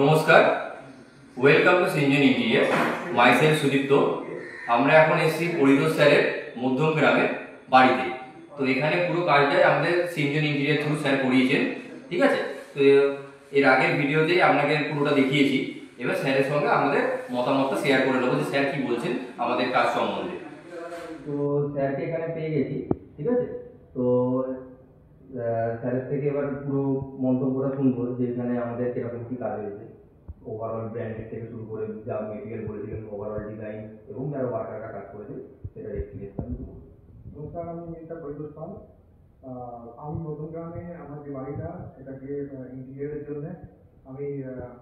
নমস্কার, welcome to Syngene Interior. Myself Sudipta. আমরা এখন এসেছি পরিতোষ স্যারের মধ্যম গ্রামের বাড়িতে। তো এখানে পুরো কাজটাই আমাদের সিনজেন ইন্টিরিয়ার থ্রু স্যার করিয়েছেন, ঠিক আছে। তো এর আগের ভিডিওতেই আপনাকে পুরোটা দেখিয়েছি। এবার স্যারের সঙ্গে আমাদের মতামতটা শেয়ার করে নেবো যে স্যার কি বলছেন আমাদের কাজ সম্বন্ধে। তো স্যারকে এখানে পেয়ে গেছি, ঠিক আছে। তো স্যারের থেকে এবার পুরো মন্তব্যটা শুনবো যে এখানে আমাদের কিরকম কি কাজ হয়েছে, ওভারঅল ব্র্যান্ডেড থেকে শুরু করে যা মেটেরিয়াল বলেছিলেন, ওভারঅল ডিজাইন এবং যারা ওয়ার্কাররা কাজ করেছে সেটার এক্সপিরিয়েন্স আমি দেবো। নমস্কার, আমি মিস্টার পরিতোষ পাল। আমি নতুন গ্রামে আমার যে বাড়িটা সেটাকে ইন্টিরিয়ারের জন্য আমি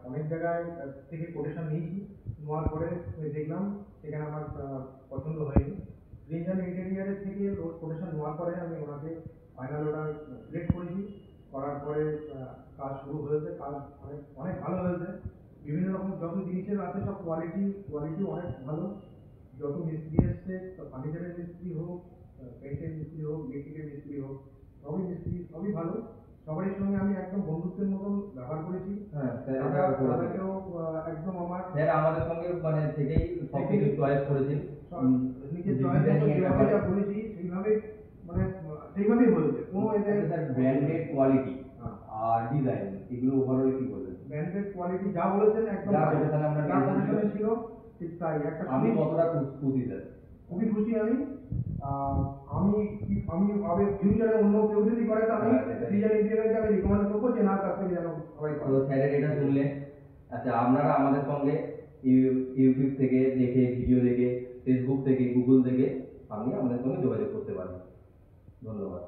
অনেক জায়গায় থেকে কোটেশন নিয়েছি। নেওয়ার পরে দেখলাম সেখানে আমার পছন্দ হয়নি। রিঞ্জন ইন্টেরিয়ারের থেকে কোটেশন নেওয়ার পরে আমি ওনাকে ফাইনাল অর্ডার সিলেক্ট করেছি। করার পরে কাজ শুরু হয়েছে। কাজ অনেক অনেক ভালো হয়েছে। বিভিন্ন রকম যত জিনিসের আছে সব কোয়ালিটি অনেক ভালো। যত মিস্ত্রি এসছে, ফার্নিচারের মিস্ত্রি হোক, পেন্টের মিস্ত্রি হোক, ইলেকট্রিকের মিস্ত্রি হোক, সবই ভালো। সবারই সঙ্গে আমি একদম বন্ধুত্বের মতন ব্যবহার করেছি। হ্যাঁ, তাদেরকেও একদম আমার স্যার আমাদের সঙ্গে মানে থেকেই সব কিছু চয়েস করেছেন। নিজের চয়েস যেভাবে যা বলেছি সেইভাবেই বলেছে। কোনো এদের ব্র্যান্ডেড কোয়ালিটি আর ডিজাইন এগুলো ওভারঅল কি বলবেন? ব্র্যান্ডেড কোয়ালিটি যা বলেছেন একদম যা বলেছেন আমরা যা কোটেশনে ছিল ঠিক তাই। একটা আমি কতটা খুশি স্যার, খুবই খুশি আমি। আমি ভাবে ফিউচারে অন্য কেউ যদি করে তো আমি সিজন ইন্ডিয়াকে আমি রিকমেন্ড করবো যে না, তার থেকে যেন সবাই করে। তো স্যারের এটা শুনলেন। আচ্ছা, আপনারা আমাদের সঙ্গে ইউটিউব থেকে দেখে, ভিডিও দেখে, ফেসবুক থেকে, গুগল থেকে আপনি আমাদের সঙ্গে যোগাযোগ করতে পারেন। ধন্যবাদ।